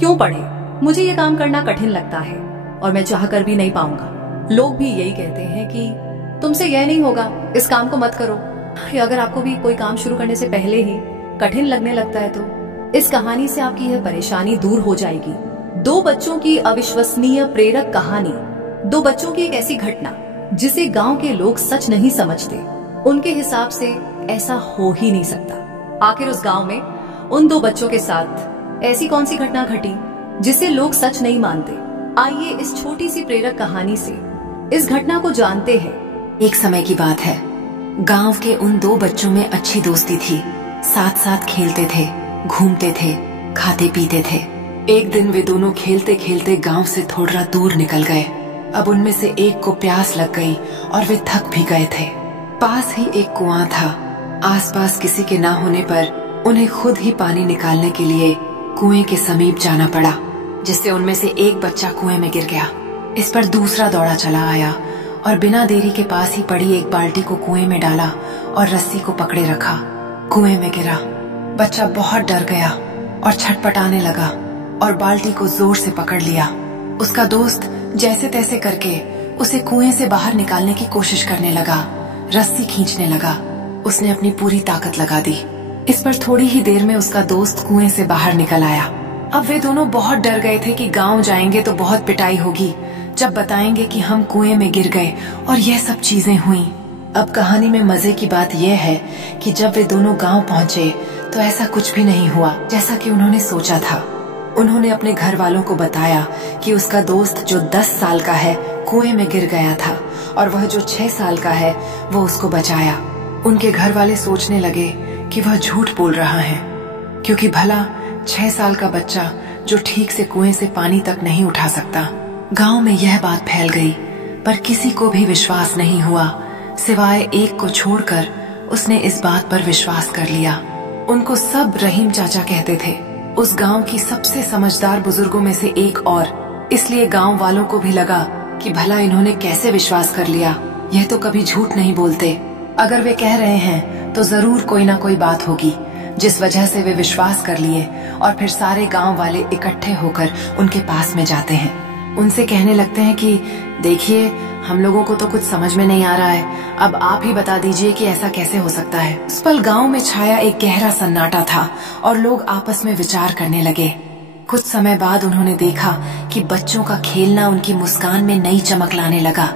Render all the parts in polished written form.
क्यों पढ़े? मुझे ये काम करना कठिन लगता है और मैं चाह कर भी नहीं पाऊंगा। लोग भी यही कहते हैं कि तुमसे यह नहीं होगा, इस काम को मत करो। या अगर आपको भी कोई काम शुरू करने से पहले ही कठिन लगने लगता है तो इस कहानी से आपकी यह परेशानी दूर हो जाएगी। दो बच्चों की अविश्वसनीय प्रेरक कहानी। दो बच्चों की एक ऐसी घटना जिसे गांव के लोग सच नहीं समझते। उनके हिसाब से ऐसा हो ही नहीं सकता। आखिर उस गांव में उन दो बच्चों के साथ ऐसी कौन सी घटना घटी जिसे लोग सच नहीं मानते? आइए इस छोटी सी प्रेरक कहानी से इस घटना को जानते हैं। एक समय की बात है, गांव के उन दो बच्चों में अच्छी दोस्ती थी। साथ साथ खेलते थे, घूमते थे, खाते पीते थे। एक दिन वे दोनों खेलते खेलते गांव से थोड़ा दूर निकल गए। अब उनमें से एक को प्यास लग गई और वे थक भी गए थे। पास ही एक कुआं था। आसपास किसी के ना होने पर उन्हें खुद ही पानी निकालने के लिए कुएं के समीप जाना पड़ा, जिससे उनमें से एक बच्चा कुएं में गिर गया। इस पर दूसरा दौड़ा चला आया और बिना देरी के पास ही पड़ी एक बाल्टी को कुएं में डाला और रस्सी को पकड़े रखा। कुएं में गिरा। बच्चा बहुत डर गया और छटपटाने लगा और बाल्टी को जोर से पकड़ लिया। उसका दोस्त जैसे तैसे करके उसे कुएं से बाहर निकालने की कोशिश करने लगा, रस्सी खींचने लगा। उसने अपनी पूरी ताकत लगा दी। इस पर थोड़ी ही देर में उसका दोस्त कुएं से बाहर निकल आया। अब वे दोनों बहुत डर गए थे कि गांव जाएंगे तो बहुत पिटाई होगी जब बताएंगे कि हम कुएं में गिर गए और यह सब चीजें हुई। अब कहानी में मजे की बात यह है कि जब वे दोनों गांव पहुंचे तो ऐसा कुछ भी नहीं हुआ जैसा कि उन्होंने सोचा था। उन्होंने अपने घर वालों को बताया कि उसका दोस्त जो 10 साल का है कुएं में गिर गया था और वह जो 6 साल का है वो उसको बचाया। उनके घर वाले सोचने लगे कि वह झूठ बोल रहा है, क्योंकि भला 6 साल का बच्चा जो ठीक से कुएं से पानी तक नहीं उठा सकता। गांव में यह बात फैल गई, पर किसी को भी विश्वास नहीं हुआ सिवाय एक को छोड़कर। उसने इस बात पर विश्वास कर लिया। उनको सब रहीम चाचा कहते थे, उस गांव की सबसे समझदार बुजुर्गों में से एक। और इसलिए गांव वालों को भी लगा कि भला इन्होंने कैसे विश्वास कर लिया, यह तो कभी झूठ नहीं बोलते। अगर वे कह रहे हैं तो जरूर कोई ना कोई बात होगी जिस वजह से वे विश्वास कर लिए। और फिर सारे गांव वाले इकट्ठे होकर उनके पास में जाते हैं। उनसे कहने लगते हैं कि देखिए, हम लोगों को तो कुछ समझ में नहीं आ रहा है, अब आप ही बता दीजिए कि ऐसा कैसे हो सकता है। उस पल गांव में छाया एक गहरा सन्नाटा था और लोग आपस में विचार करने लगे। कुछ समय बाद उन्होंने देखा कि बच्चों का खेलना उनकी मुस्कान में नई चमक लाने लगा।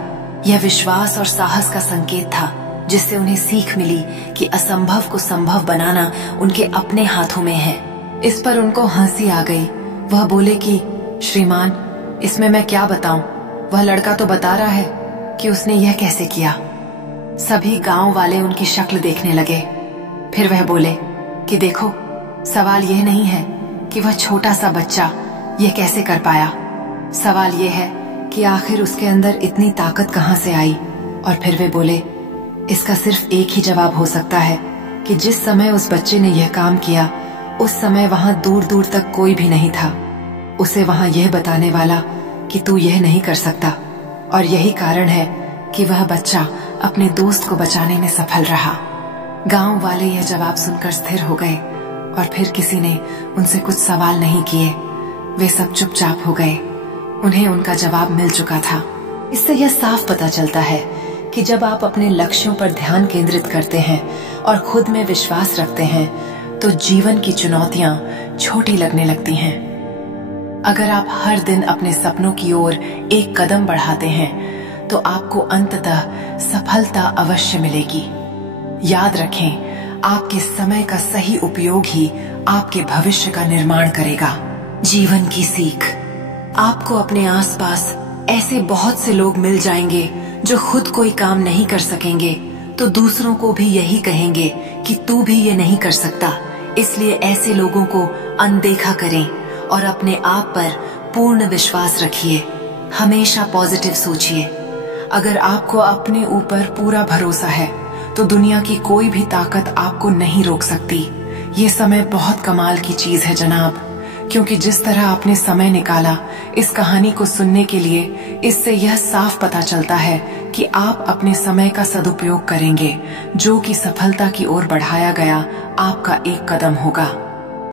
यह विश्वास और साहस का संकेत था, जिससे उन्हें सीख मिली कि असंभव को संभव बनाना उनके अपने हाथों में है। इस पर उनको हंसी आ गई। वह बोले कि श्रीमान, इसमें मैं क्या बताऊं, वह लड़का तो बता रहा है कि उसने यह कैसे किया। सभी गांव वाले उनकी शक्ल देखने लगे। फिर वह बोले कि देखो, सवाल यह नहीं है कि वह छोटा सा बच्चा यह कैसे कर पाया, सवाल यह है कि आखिर उसके अंदर इतनी ताकत कहां से आई। और फिर वे बोले, इसका सिर्फ एक ही जवाब हो सकता है कि जिस समय उस बच्चे ने यह काम किया उस समय वहां दूर दूर तक कोई भी नहीं था उसे वहां यह बताने वाला कि तू यह नहीं कर सकता। और यही कारण है कि वह बच्चा अपने दोस्त को बचाने में सफल रहा। गांव वाले यह जवाब सुनकर स्थिर हो गए और फिर किसी ने उनसे कुछ सवाल नहीं किए। वे सब चुपचाप हो गए। उन्हें उनका जवाब मिल चुका था। इससे यह साफ पता चलता है कि जब आप अपने लक्ष्यों पर ध्यान केंद्रित करते हैं और खुद में विश्वास रखते हैं तो जीवन की चुनौतियां छोटी लगने लगती हैं। अगर आप हर दिन अपने सपनों की ओर एक कदम बढ़ाते हैं तो आपको अंततः सफलता अवश्य मिलेगी। याद रखें, आपके समय का सही उपयोग ही आपके भविष्य का निर्माण करेगा। जीवन की सीख, आपको अपने आसपास ऐसे बहुत से लोग मिल जाएंगे जो खुद कोई काम नहीं कर सकेंगे तो दूसरों को भी यही कहेंगे कि तू भी ये नहीं कर सकता। इसलिए ऐसे लोगों को अनदेखा करें और अपने आप पर पूर्ण विश्वास रखिए। हमेशा पॉजिटिव सोचिए। अगर आपको अपने ऊपर पूरा भरोसा है तो दुनिया की कोई भी ताकत आपको नहीं रोक सकती। ये समय बहुत कमाल की चीज है जनाब, क्योंकि जिस तरह आपने समय निकाला इस कहानी को सुनने के लिए, इससे यह साफ पता चलता है कि आप अपने समय का सदुपयोग करेंगे, जो कि सफलता की ओर बढ़ाया गया आपका एक कदम होगा।